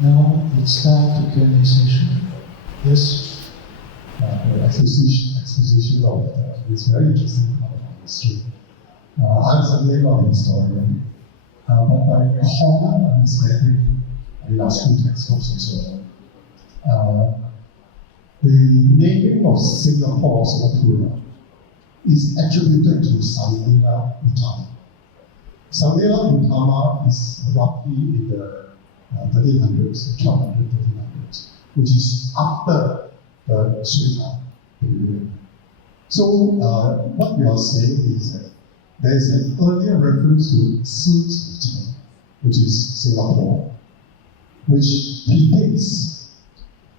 Now it's time to Q&A session. Yes? The exposition of this very interesting part of history. I'm certainly not a historian, but by common understanding in our school textbooks and so on, the naming of Singapore, Singapura, is attributed to Samila Utama. Samila Utama is roughly in the 1300s, 1200s, 1300s, which is after the Sui Dynasty period. So what we are saying is that there is an earlier reference to赤土国记, which is Singapore, which predates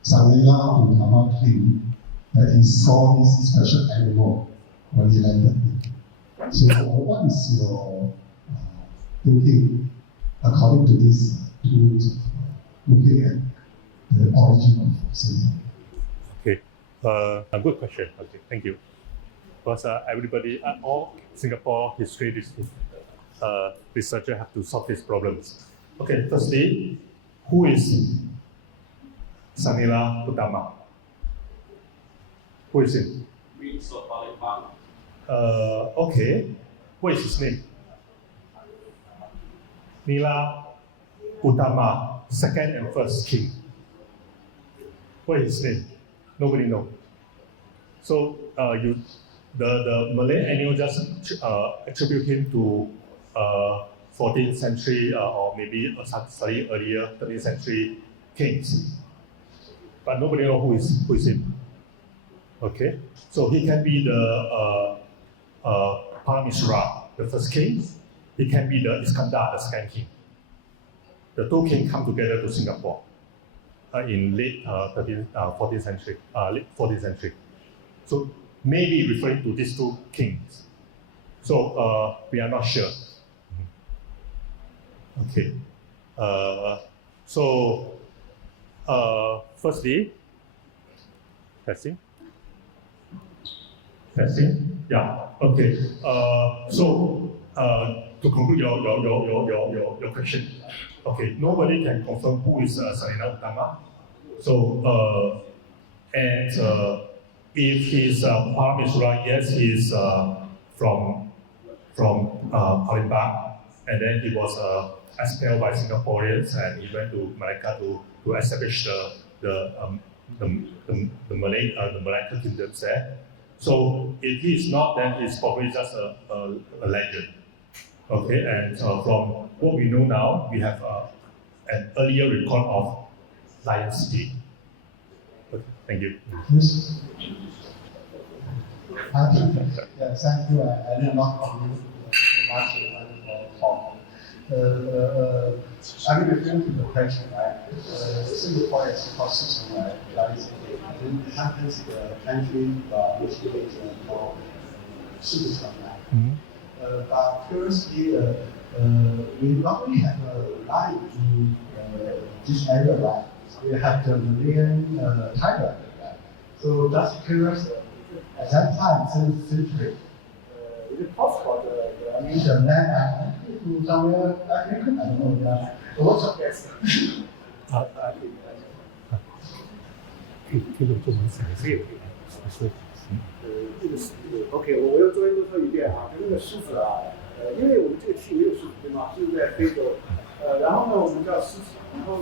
Samila Utama claim that he saw this special animal when he landed here. So what is your thinking according to this tools looking at the origin of Singapore? Okay, a good question. Okay, thank you. Because everybody, all Singapore history researchers have to solve these problems. Okay, firstly, who is Samila Utama? Who is it? Okay, what is his name? Nila Utama, second and first king. What is his name? Nobody knows. So the Malay annual just attribute him to 14th century or maybe slightly earlier 13th century kings. But nobody knows who is him. Okay, so he can be the Parameswara, the first king. He can be the Iskandar, the second king. The two kings come together to Singapore in late 14th century, late 14th century. So maybe referring to these two kings. So we are not sure. Okay. So firstly, testing. Yeah. Okay. So to conclude your question, okay, nobody can confirm who is Samila Utama. So and if he's Parameswara, yes, he's from Palembang, and then he was expelled by Singaporeans, and he went to Malacca to establish the Malacca kingdoms there. So if he's not, then he's probably just a legend. Okay, and from what we know now, we have an earlier record of Lion City. Okay, thank you. Yes. Thank you. I learned a lot from you. I'm referring to the question, right? Singapore is a system, right? Then happens the country which is called citizen, right? But curiously, we not only have a line in this area, right? We have the Malayan tiger, right? So that's curious. At that time, 7th century, is it possible the land to somewhere Africa? I don't know. So what's your guess? OK， 我要做一遍啊，就那个狮子啊，因为我们这个区没有狮子对吗？是在非洲，然后呢，我们叫狮城，然后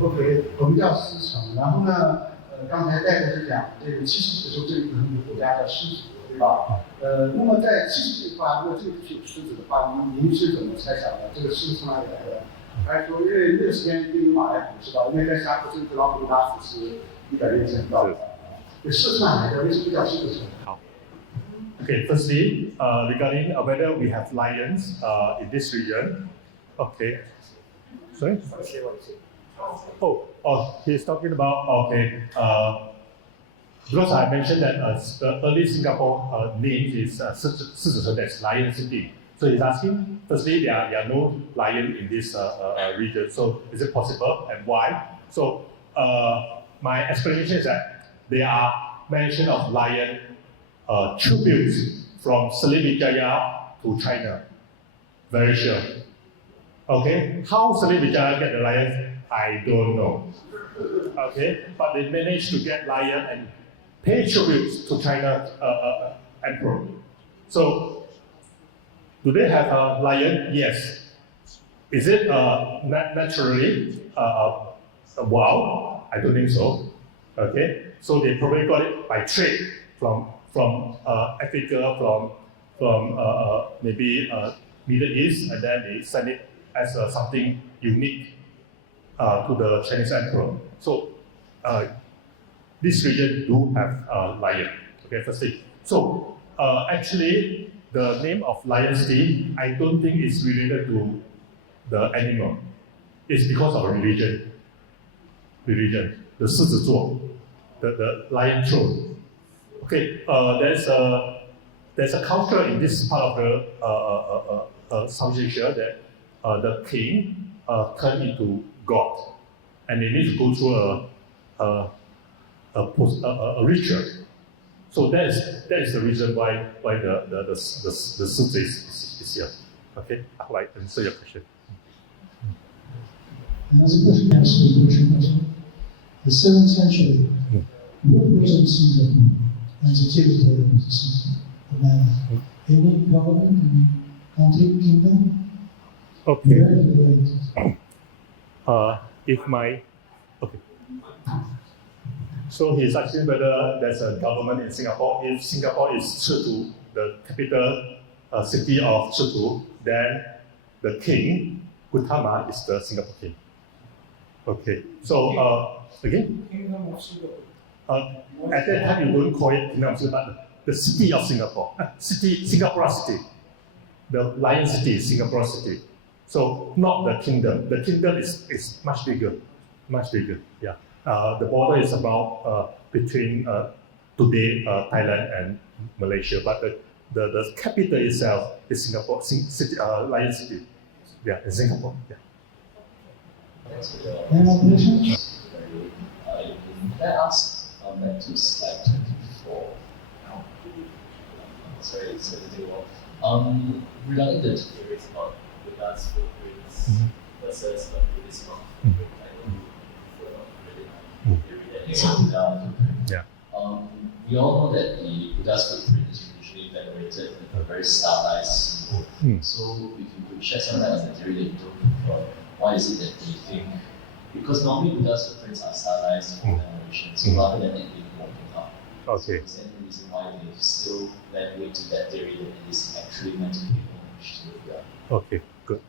OK， 我们叫狮城，然后呢，刚才戴博士讲这个70的时候，这里可能有国家叫狮子，对吧？那么在70这块，如果这个地区有狮子的话，您是怎么猜想的？这个狮子从哪里来的？还是说，因为那个时间对于马来普是吧？因为在沙坡这个老虎打死是100年前到的。狮子哪来的？为什么叫狮子城？好。Okay, firstly, regarding whether we have lions in this region. Okay. Sorry? Oh, he's talking about, okay, because I mentioned that the early Singapore name is Sizhou, that's Lion City. So he's asking, firstly, there are no lion in this region, so is it possible and why? So my explanation is that there are mention of lion tributes from Srivijaya to China. Very sure. Okay, how Sriwijaya get the lion, I don't know. Okay, but they managed to get lion and pay tribute to China emperor. So, do they have a lion? Yes. Is it naturally wild? I don't think so. Okay, so they probably got it by trade from Africa, from maybe Middle East, and then they send it as something unique to the Chinese emperor. So this region do have lion. Okay, first thing. So actually, the name of lion's teeth, I don't think is related to the animal. It's because of religion. The 狮子座, the lion throne. Okay, there's a culture in this part of the South Asia that the king turned into God, and they need to go through a ritual. So that is the reason why the 狮子 is here. Okay, I will answer your question. Another question also. The 7th century, what wasn't Singapore as a territory of the man? Any government, any country, kingdom? Okay. Where is Okay. So he's asking whether there's a government in Singapore. If Singapore is Chengdu, the capital city of Chengdu, then the king, Gautama, is the Singapore king. Okay. So again, Kingdom of Singapore. at that time you don't call it Kingdom of Singapore, the city of Singapore, Singapore city, the Lion City, Singapore city. So not the kingdom. The kingdom is much bigger. Yeah. The border is about between today Thailand and Malaysia, but the capital itself is Singapore, city, Lion City. Yeah, in Singapore. Yeah. Any more questions? Can I ask back to slide 24? Sorry, regarding the theories about Buddha's footprints versus the Buddhist footprint, Yeah. We all know that the Buddha's footprint is usually venerated in a very stylized mode. So if you could shed some light on the theory that you don't prefer, why is it that you think? Because normally Buddha's footprints are stylized for veneration, so rather than it being opened up. Okay. So is there any reason why they still venerate to that theory that it is actually meant to be homage to Buddha? Okay, good.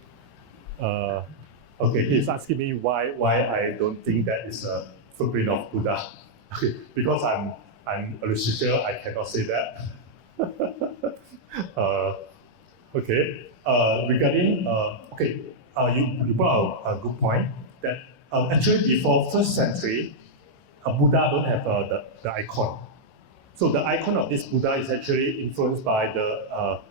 Okay, he's asking me why I don't think that is a footprint of Buddha. Okay, because I'm a researcher, I cannot say that. Okay. Regarding you brought a good point that actually before 1st century, Buddha don't have the icon. So the icon of this Buddha is actually influenced by the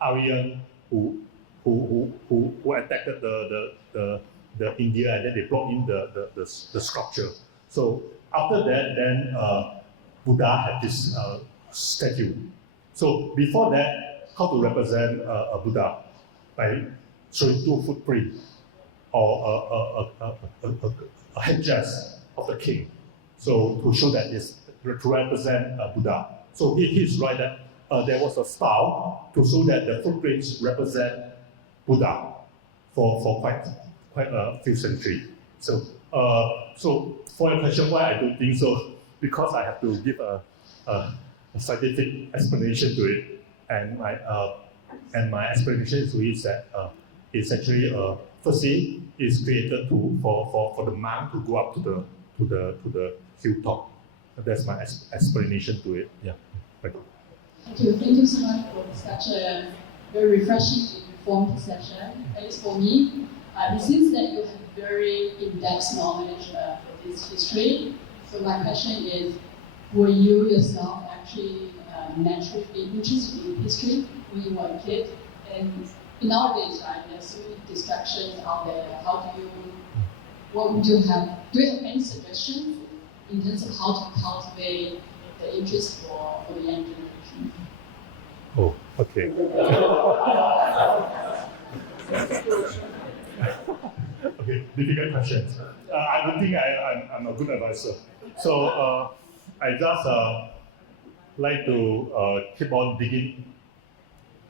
Aryan who attacked the India, and then they brought in the sculpture. So after that, then Buddha had this statue. So before that, how to represent a Buddha? By showing two footprints or a headdress of the king. So to show that is to represent Buddha. So he's right that there was a style to show that the footprints represent Buddha for quite a few centuries. So for your question, why I don't think so? Because I have to give a scientific explanation to it, and my explanation to it is that it's actually firstly is created for the monk to go up to the hilltop. That's my explanation to it. Yeah. Thank you. Thank you so much for such a very refreshing and informed session. At least for me, it seems that you have very in-depth knowledge of this history. So my question is, were you yourself actually naturally interested in history when you were a kid? And nowadays, right, there's so many distractions out there. What would you have? Do you have any suggestions in terms of how to cultivate the interest for the young generation? Oh, okay. Okay, difficult questions. I don't think I'm a good advisor. So I just like to keep on digging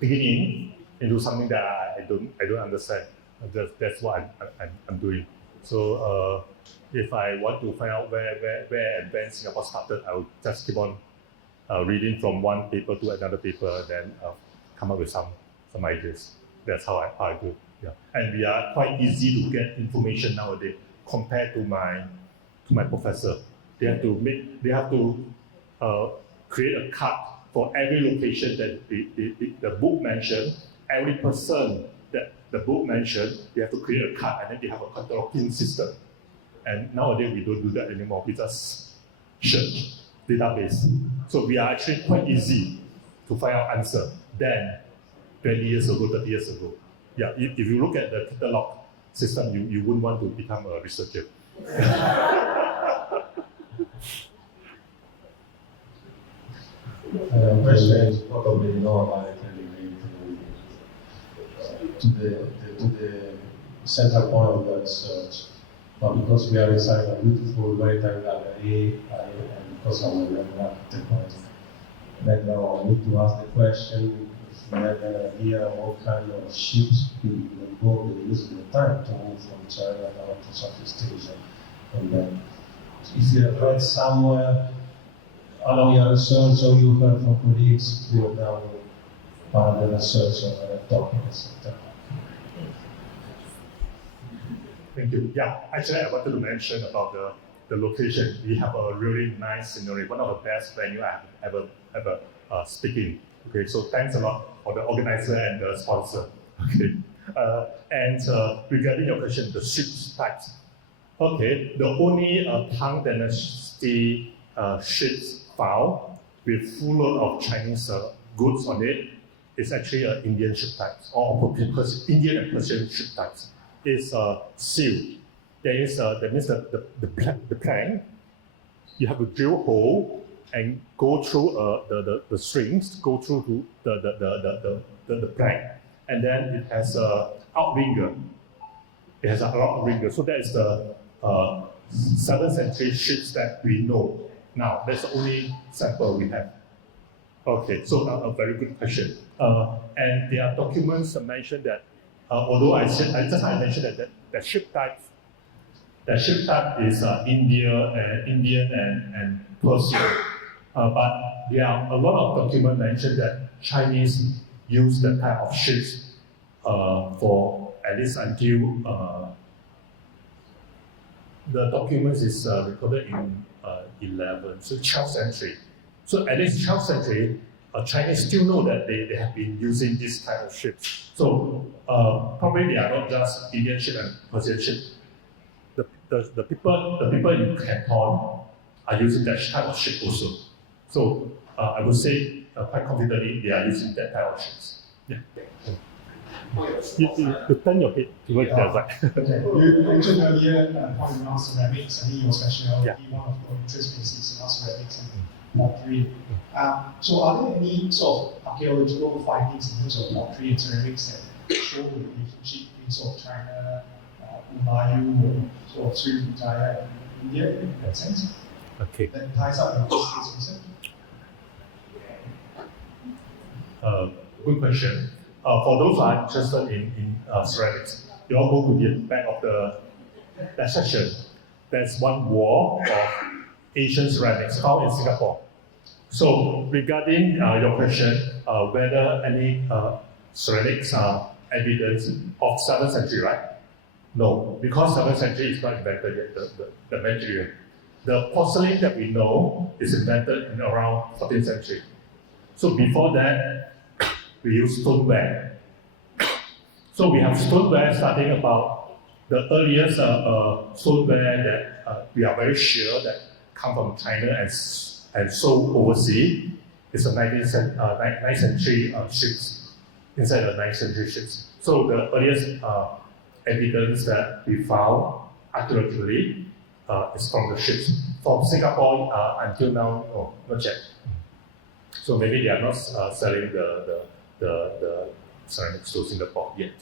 in into something that I don't understand. That's what I'm doing. So if I want to find out where advanced Singapore started, I will just keep on reading from one paper to another paper, then come up with some ideas. That's how I do. Yeah, and we are quite easy to get information nowadays compared to my professor. They have to create a card for every location that the book mentioned, every person that the book mentioned. They have to create a card, and then they have a cataloging system. And nowadays we don't do that anymore. We just search database. So we are actually quite easy to find out answer than 20 years ago, 30 years ago. Yeah, if you look at the catalog system, you wouldn't want to become a researcher. Question probably know about it and to the central point of that search. But because we are inside a beautiful maritime gallery, and because I'm a young architect background, I need to ask the question if you have an idea of what kind of ships will use in the time to move from China down to Southeast Asia. And then, if you have read somewhere along your research or you heard from colleagues who have done part of the research on the topic, etc. Thank you. Yeah, actually, I wanted to mention about the location. We have a really nice scenery, one of the best venue I have ever speaking. Okay, so thanks a lot for the organizer and the sponsor. Okay, and regarding your question, the ship types. Okay, the only Tang Dynasty ships found with full load of Chinese goods on it is actually Indian ship types, or Indian and Persian ship types. Is sealed. That means the plank, you have to drill hole and go through the strings, go through to the plank, and then it has a outrigger. It has an outrigger. So that is the 7th century ships that we know now. That's the only sample we have. Okay, so a very good question. And there are documents that mention that. Although I mentioned that ship type is Indian and Persian, but there are a lot of documents mention that Chinese use that type of ships for at least until the documents is recorded in 12th century. So at least 12th century. Chinese still know that they have been using this type of ships. So probably they are not just Indian ship and Persian ship. The people in Canton are using that type of ship also. So I would say quite confidently they are using that type of ships. Yeah. You turn your head towards the side. Okay. You mentioned earlier pointing out ceramics. I think your specialty, one of your interests is ceramics and pottery. So are there any sort of archaeological findings in terms of pottery and ceramics that show the relationship between sort of China, Umayyad, or sort of Sui Dynasty and India in that sense? Okay. That ties up with this research? Good question. For those who are interested in ceramics, you all go to the back of that section. There's one wall of Asian ceramics found in Singapore. So regarding your question, whether any ceramics are evidence of 7th century, right? No, because 7th century is not invented yet, the material. The porcelain that we know is invented in around 14th century. So before that, we use stoneware. So we have stoneware starting about the earliest stoneware that we are very sure that come from China and sold overseas. It's a 9th century ships, inside the 9th century ships. So the earliest evidence that we found archaeologically is from the ships. From Singapore until now, no, not yet. So maybe they are not selling the ceramics to Singapore yet.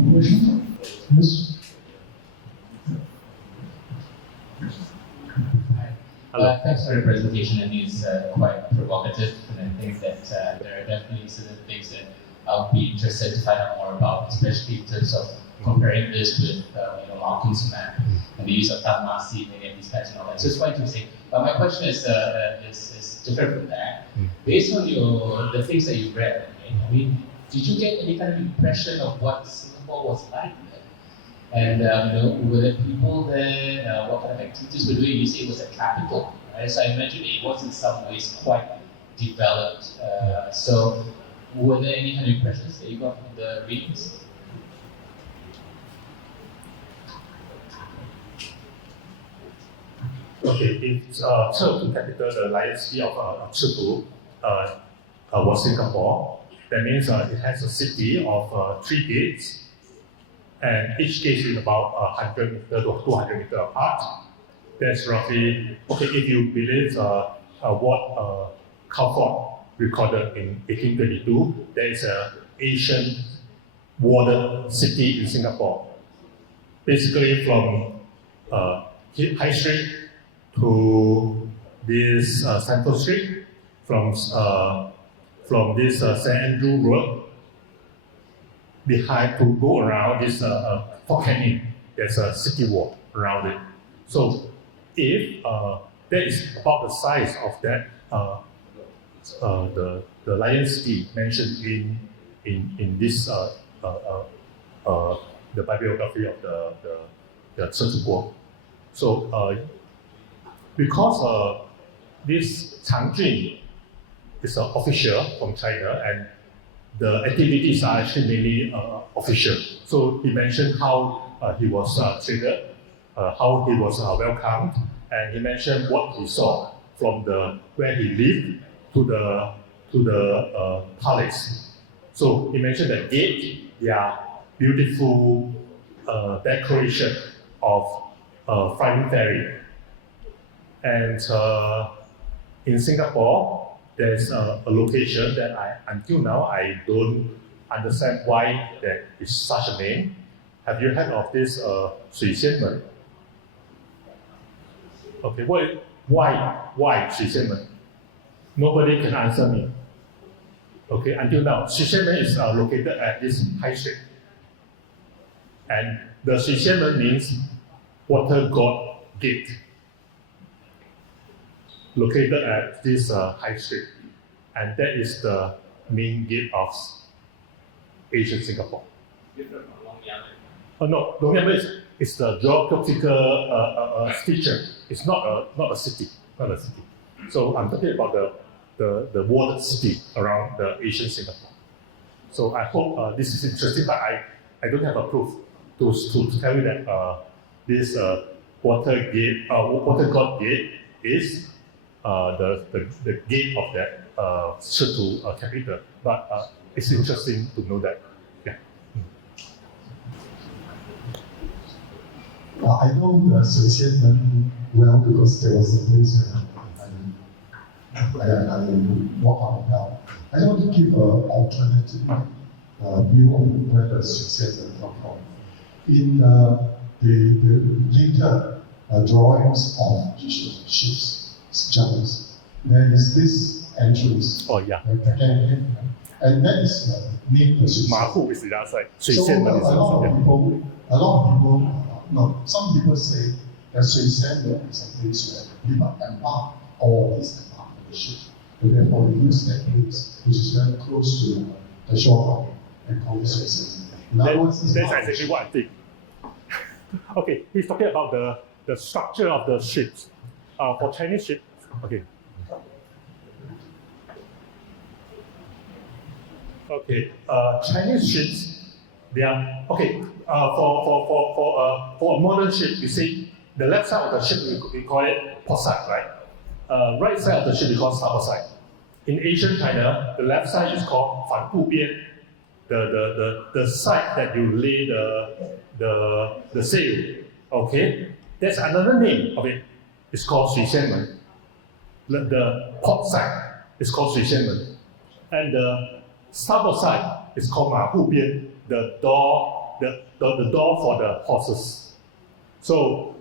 Yes. Thanks for the presentation, and it's quite provocative, and I think that there are definitely certain things that I'll be interested to find out more about, especially in terms of comparing this with Malcolm's map and the use of Tamasi, many of these kinds and all that. So it's quite interesting. But my question is different from that. Based on the things that you've read, right? I mean, did you get any kind of impression of what Singapore was like then? And were there people there? What kind of activities were doing? You say it was a capital, right? So I imagine it was in some ways quite developed. So were there any kind of impressions that you got from the readings? Okay, it's Chengdu capital, the lion city of Chengdu was Singapore. That means it has a city of 3 gates, and each gate is about 100 meters to 200 meters apart. That's roughly, okay, if you believe what Calford recorded in 1822, there is an ancient walled city in Singapore. Basically from High Street to this Central Street, from this St. Andrew Road, behind to go around this Fort Canning, there's a city wall around it. So if that is about the size of that, the lion city mentioned in this the bibliography of the Cheng Guo. So because this Chang Jun is an official from China, and the activities are actually mainly official. So he mentioned how he was treated, how he was welcomed, and he mentioned what he saw from where he lived to the palace. So he mentioned the gate, beautiful decoration of flying ferry. And in Singapore, there's a location that until now I don't understand why there is such a name. Have you heard of this Sui Dynasty? Okay, why Sui Dynasty? Nobody can answer me. Okay, until now, Sui Dynasty is located at this high street. And the Sui Dynasty means water god gate, located at this high street. And that is the main gate of ancient Singapore. Oh no, Long Yang is the geographical feature. It's not a city, not a city. So I'm talking about the walled city around the ancient Singapore. So I hope this is interesting, but I don't have a proof to tell you that this water god gate is the gate of that Chengdu capital. But it's interesting to know that. Yeah. I know the Sui Dynasty well because there was a place where I walk up and down. I want to give an alternative view on where the Sui Dynasty come from. In the later drawings of ships, journals, there is this entrance. Oh yeah. And that is named the Sui Dynasty. Mahu is the other side. So a lot of people, no, some people say that Sui Dynasty is a place where people embark all these embark on the ship. And therefore they use that place, which is very close to the shore and call it Sui Dynasty. That's exactly what I think. Okay, he's talking about the structure of the ships. For Chinese ships, okay. Okay, Chinese ships, they are, okay, for a modern ship, you see, the left side of the ship, we call it port side, right? Right side of the ship, we call starboard side. In ancient China, the left side is called fan bu bian, the side that you lay the sail, okay? That's another name of it. It's called Sui Dynasty. The port side is called Sui Dynasty. And the starboard side is called Ma Hu Bian, the door the door for the horses. So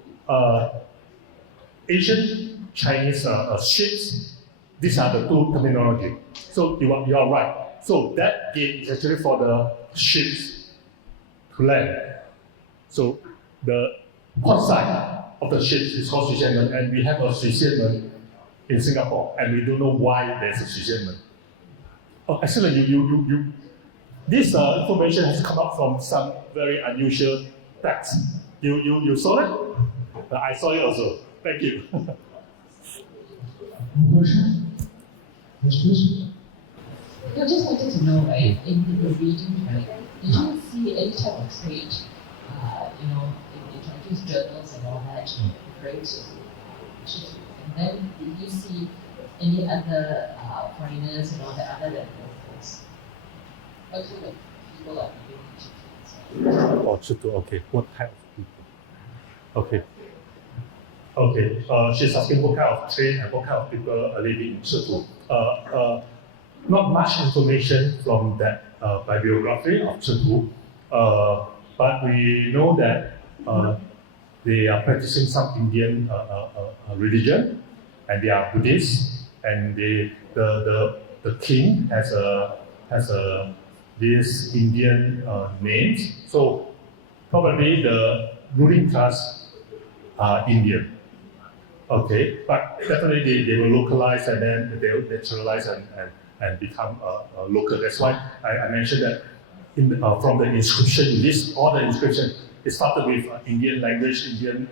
Asian Chinese ships, these are the two terminology. So you are right. So that gate is actually for the ships to land. So the port side of the ships is called Sui Dynasty, and we have a Sui Dynasty in Singapore, and we don't know why there's a Sui Dynasty. Oh, actually, this information has come up from some very unusual text. You saw it? I saw it also. Thank you. Question? Yes, please. I just wanted to know, right, in the region, right, did you see any type of trade, in Chinese journals and all that, referring to ships? And then did you see any other foreigners and all that other than locals? What kind of people are living in ships? Oh, Chitu, okay. What kind of people? Okay. Okay. She's asking what kind of trade and what kind of people are living in Chitu. Not much information from that bibliography of Chitu, but we know that they are practicing some Indian religion, and they are Buddhist, and the king has these Indian names. So probably the ruling class are Indian. Okay, but definitely they will localize and then they will naturalize and become local. That's why I mentioned that from the inscription, you list all the inscription. It started with Indian language, Indian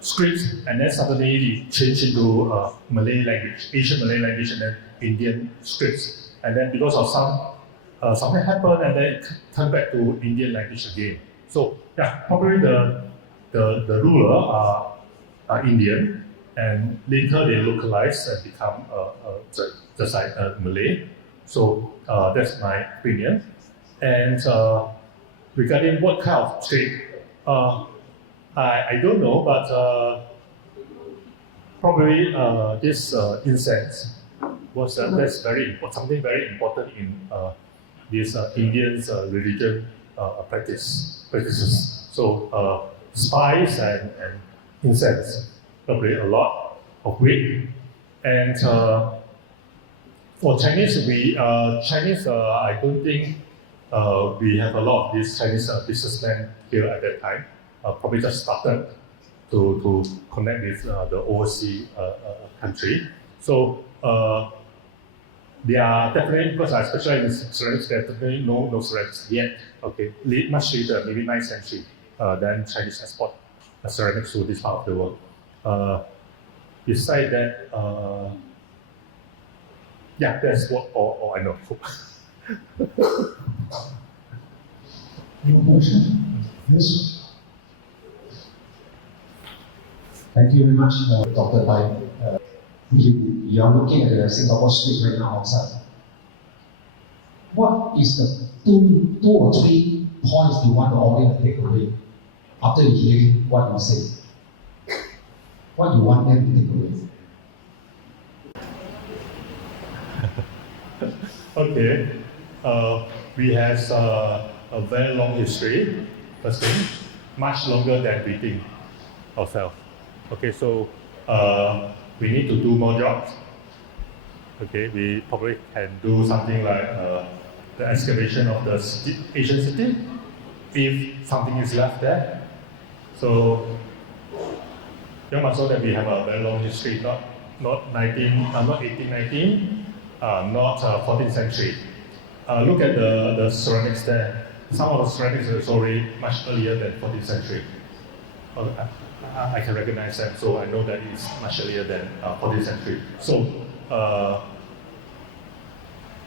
scripts, and then suddenly it changed into Malay language, Asian Malay language, and then Indian scripts. And then because of something happened, and then it turned back to Indian language again. So yeah, probably the ruler are Indian, and later they localize and become just like Malay. So that's my opinion. And regarding what kind of trade, I don't know, but probably this incense was that's something very important in these Indians' religion practices. So spice and incense, probably a lot of weight. And for Chinese, I don't think we have a lot of these Chinese businessmen here at that time. Probably just started to connect with the overseas country. So they are definitely, because I specialize in ceramics, there are definitely no ceramics yet. Okay, much later, maybe 9th century, then Chinese export ceramics to this part of the world. Besides that, yeah, that's what all I know. Any question? Yes. Thank you very much, Dr. Tai. You are looking at the Singapore street right now outside. What is the two or three points you want the audience to take away after you hear what you say? What you want them to take away? Okay, we have a very long history, first thing, much longer than we think ourselves. Okay, so we need to do more jobs. Okay, we probably can do something like the excavation of the ancient city, if something is left there. So you must know that we have a very long history, not 1819, not 14th century. Look at the ceramics there. Some of the ceramics is already much earlier than 14th century. I can recognize them, so I know that it's much earlier than 14th century. So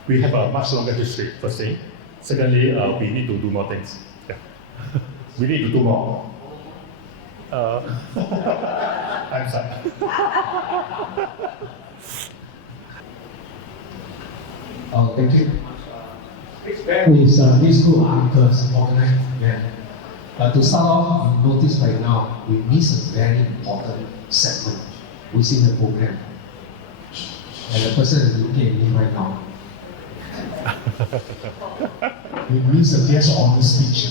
we have a much longer history, first thing. Secondly, we need to do more things. Yeah. We need to do more. I'm sorry. Thank you. Is this group articles organized event? To start off, you notice right now we miss a very important segment within the program, and the person is looking at me right now. We miss a guest on the speech.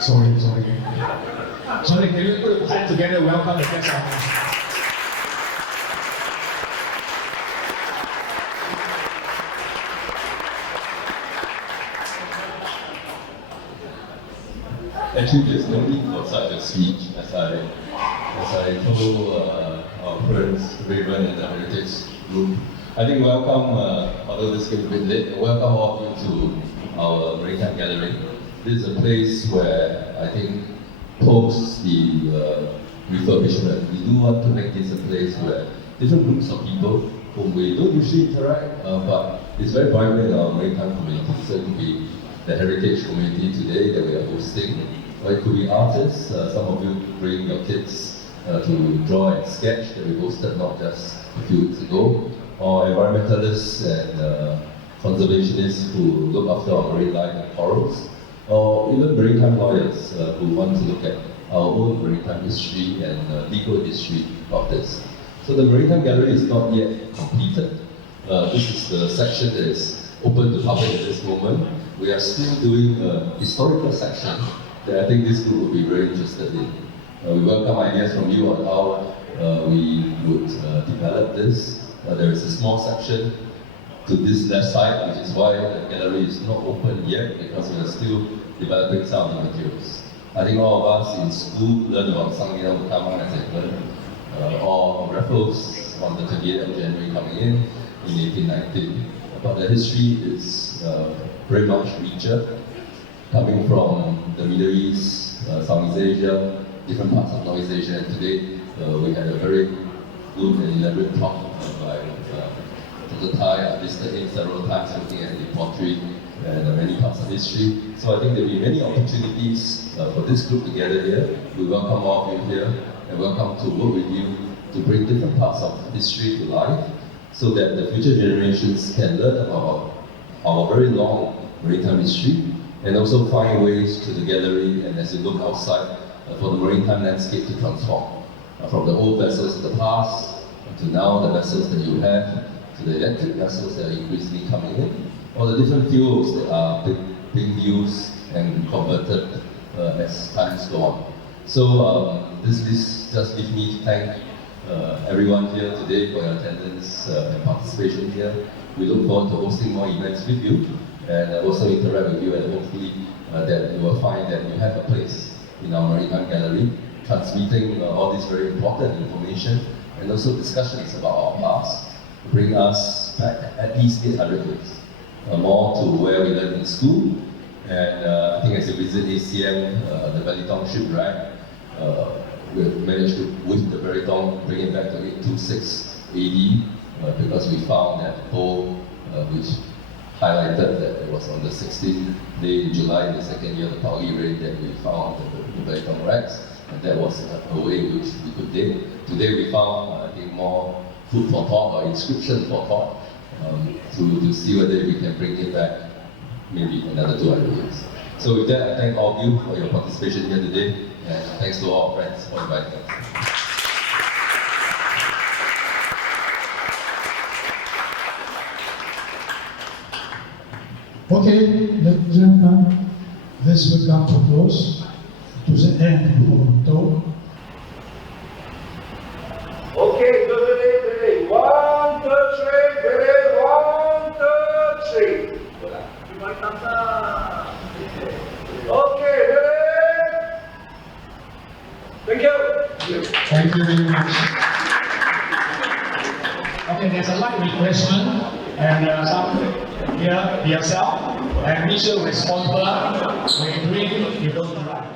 Sorry. Sorry, can you put a hand together? Welcome the guest on the speech. Actually, there's no need for such a speech, as I told our friends Raven and the Heritage Group. I think welcome, although this came a bit late, welcome all of you to our Maritime Gallery. This is a place where I think post the refurbishment, we do want to make this a place where different groups of people whom we don't usually interact, but it's very vibrant in our maritime community. So it could be the heritage community today that we are hosting, or it could be artists. Some of you bring your kids to draw and sketch that we hosted not just a few weeks ago, or environmentalists and conservationists who look after our marine life and corals, or even maritime lawyers who want to look at our own maritime history and legal history of this. So the Maritime Gallery is not yet completed. This is the section that is open to public at this moment. We are still doing a historical section that I think this group will be very interested in. We welcome ideas from you on how we would develop this. There is a small section to this left side, which is why the gallery is not open yet, because we are still developing some of the materials. I think all of us in school learn about Sangya Utama as a learn, or Raffles on the 28th of January coming in 1890. But the history is very much richer, coming from the Middle East, Southeast Asia, different parts of Northeast Asia, and today we had a very good and elaborate talk by Dr. TAI listed in several times looking at the pottery and many parts of history. So I think there will be many opportunities for this group to gather here. We welcome all of you here and welcome to work with you to bring different parts of history to life so that the future generations can learn about our very long maritime history and also find ways to the gallery and as you look outside for the maritime landscape to transform. From the old vessels of the past to now the vessels that you have, to the electric vessels that are increasingly coming in, or the different fuels that are being used and converted as times go on. So this just leaves me to thank everyone here today for your attendance and participation here. We look forward to hosting more events with you and also interact with you, and hopefully that you will find that you have a place in our Maritime Gallery, transmitting all this very important information and also discussions about our past, bring us back at least 800 years, more to where we learned in school. And I think as you visit ACM, the Balitong shipwreck, we've managed to, with the Balitong, bring it back to 826 AD, because we found that hole which highlighted that it was on the 16th day in July, in the second year of the Pao Yi reign, that we found the Balitong wrecks, and that was a way in which we could date. Today we found, I think, more food for thought or inscription for thought to see whether we can bring it back maybe another 200 years. So with that, I thank all of you for your participation here today, and thanks to all our friends for inviting us. Okay, ladies and gentlemen, this will come to close to the end of the talk. Okay, ready, 1, 2, 3, ready, 1, 2, 3. Okay, ready? Thank you. Thank you very much. Okay, there's a light refreshment and some here yourself, and mission responsible. We drink, you don't drive.